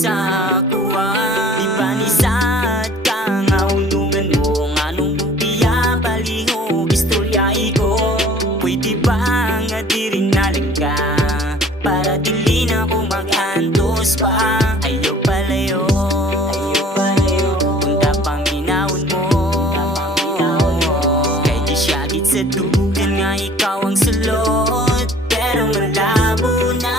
sa kuha. Di panisad ka nga unungan mo, nga nung lubiya baliho istorya ko. Pwede ba nga di rin nalangga para dili na ko maghantos pa. Ayaw palayo, punta pang ginawon mo. Kay di siya git sa dugan nga ikaw ang sulot, pero malabo na.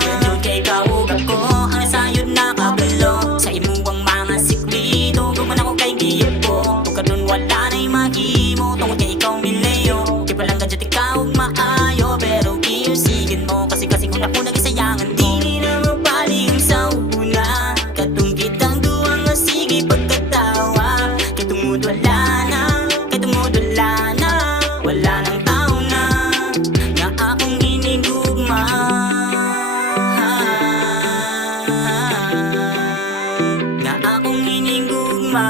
Ganun kay kawog ako, ang sayod na kabalo. Sa imuwang mga siklito, guman ako kay giyapo. Kung kadun wala na'y mahimo, tungkol kay ikaw mileyo. Di palang gadget ikaw maayo, pero iusigin mo. Kasi kung ako nag-isayangan, di na mapali ang sa una. Katong kitang duwang nga sige pagkatawa. Kay tungod wala na, kay tungod wala na. Wala nang tao na, nga akong inigugma. Nga akong inigugma.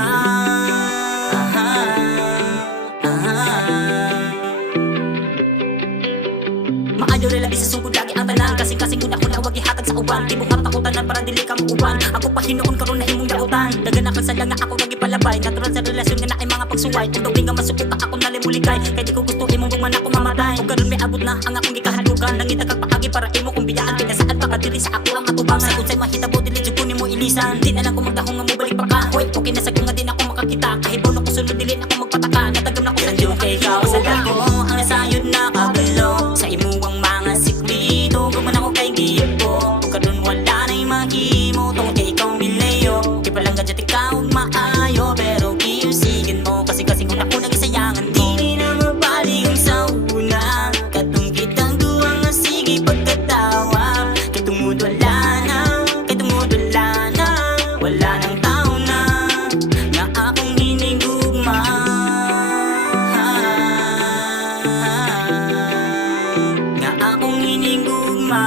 Maayo rin labi sa sugod lagi ang tanan. Kasing una ko na wag ihatag sa uban. Di mo nga takutanan para dili ka muuban. Ako pa hinuon karon na himong dautan. Dagan na sa nga ako lagi palabay. Natural sa relasyon nga na ay mga pagsuway. Kung daw nga masukuta ako nalimuligay. Kaya di ko gusto imong bugman ako mamatay. Kung karon may abot na ang akong gikahalugan. Nangita kag paagi para imo kung biyaan. Pinasaan pa ka diri sa ako ang atubangan. Sa unsay mahitabo dili jud ko nimo ilisan. Di na lang ko magdahong nga mobalik pa ka. Hoy, okay na sa kung nga din ako makakita. Kahit bono ko sunod dili na ako magpataka. Natagam na ko sa diyo kay ikaw. Sa ko ang nasayod na kabalo. Sa imuwang mga siklito, guman ako kay giyapo. Kung kadun wala na'y mahimo, tungkol kay ikaw mileyo. Di palang gadget ikaw maayo, pero iusigin mo. Kasi kung ako nag-isayangan, di na mabalik ang sa una. Katong kitang duwang nga sige pagkatawa. Kay tungod wala na, kay tungod wala na. Wala nang tao na, nga akong hinigugma. Nga akong hinigugma.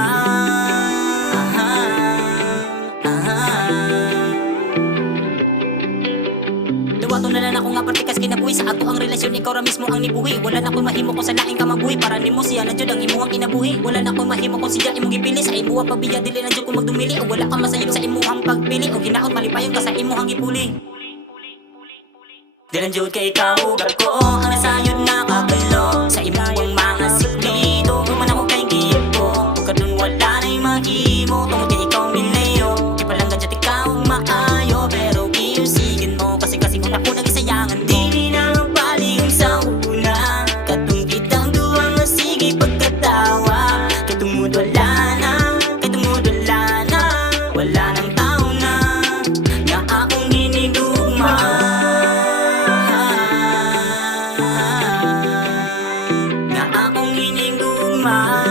Duwato na lang ako nga partikas kinabuhi. Sa ato ang relasyon, ikaw ra mismo ang nibuhi. Wala na ko'y mahimo kung sa laing ka mabuhi. Para nimo siya na jud ang imuhang kinabuhi. Wala na ko'y mahimo kung siya imong gipili. Sa imuha pabiya dili na jud ko magdumili. O wala ka masayop sa imuhang pagpili. O ginaon malipayon ka sa imuhang gipuli. Dilan jud kay ikaw ako ang nasayod na kabalo. Sa imuwang mga siklito, guman ako kay giyapo. Kung kadun wala na'y mahimo, tungkol kay ikaw mileyo. Di palang gadget ikaw maayo, pero iusigin mo. Kasi kung ako nag-isayangan, di na mabalik ang sa una. Katong kitang duwang nga sige pagkatawa. Kay tungod wala na, kay tungod wala na. Wala nang tao na, nga akong hinigugma. Nga akong hinigugma.